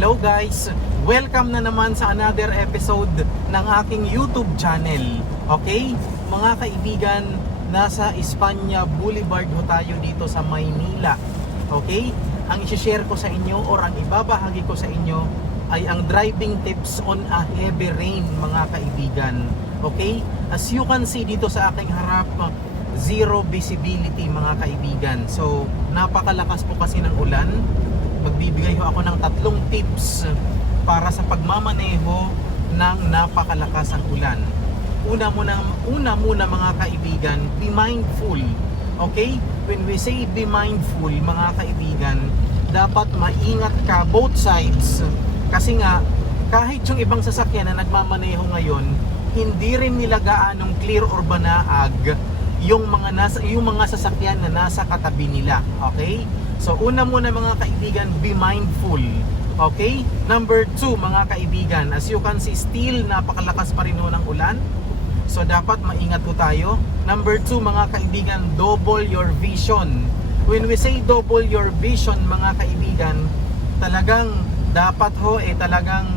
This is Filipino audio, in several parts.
Hello guys! Welcome na naman sa another episode ng aking YouTube channel. Okay? Mga kaibigan, nasa Espanya Boulevard ho tayo dito sa Maynila. Okay? Ang i-share ko sa inyo or ang ibabahagi ko sa inyo ay ang driving tips on a heavy rain, mga kaibigan. Okay? As you can see dito sa aking harap, zero visibility, mga kaibigan. So, napakalakas po kasi ng ulan. Magbibigay ho ako ng 3 tips para sa pagmamaneho ng napakalakas ang ulan. Una muna mga kaibigan, be mindful. Okay? When we say be mindful, mga kaibigan, dapat maingat ka both sides. Kasi nga, kahit yung ibang sasakyan na nagmamaneho ngayon, hindi rin nila gaanong clear or banaag yung mga sasakyan na nasa katabi nila. Okay? So una muna mga kaibigan, be mindful. Okay? Number 2 mga kaibigan, as you can see, still napakalakas pa rin ng ulan. So dapat maingat po tayo. Number 2 mga kaibigan, double your vision. When we say double your vision mga kaibigan, talagang dapat talagang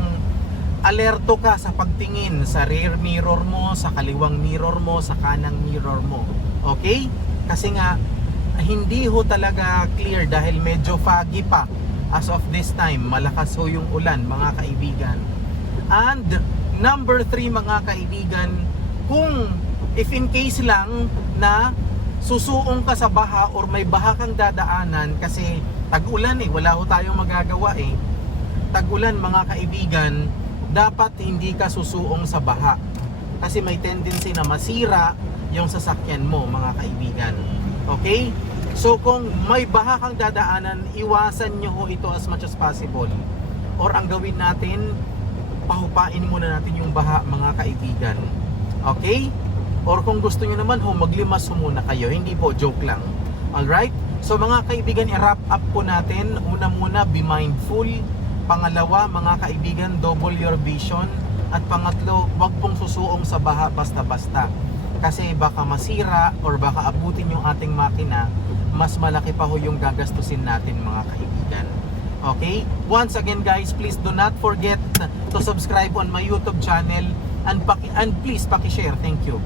alerto ka sa pagtingin sa rear mirror mo, sa kaliwang mirror mo, sa kanang mirror mo. Okay? Kasi nga hindi ho talaga clear dahil medyo foggy pa as of this time. Malakas ho yung ulan mga kaibigan. And number 3 mga kaibigan, kung if in case lang na susuong ka sa baha or may baha kang dadaanan kasi tag-ulan wala ho tayong magagawa tag-ulan mga kaibigan, dapat hindi ka susuong sa baha kasi may tendency na masira yung sasakyan mo mga kaibigan. Okay? So kung may baha kang dadaanan, iwasan nyo ho ito as much as possible. Or ang gawin natin, pahupain muna natin yung baha mga kaibigan. Okay? Or kung gusto nyo naman maglimas muna kayo. Hindi po, joke lang. Alright? So mga kaibigan, i-wrap up po natin. Una muna, be mindful. Pangalawa, mga kaibigan, double your vision. At pangatlo, wag pong susuong sa baha basta-basta. Kasi baka masira or baka abutin yung ating makina, mas malaki pa ho yung gagastusin natin mga kaibigan. Okay? Once again guys, please do not forget to subscribe on my YouTube channel and please paki-share. Thank you.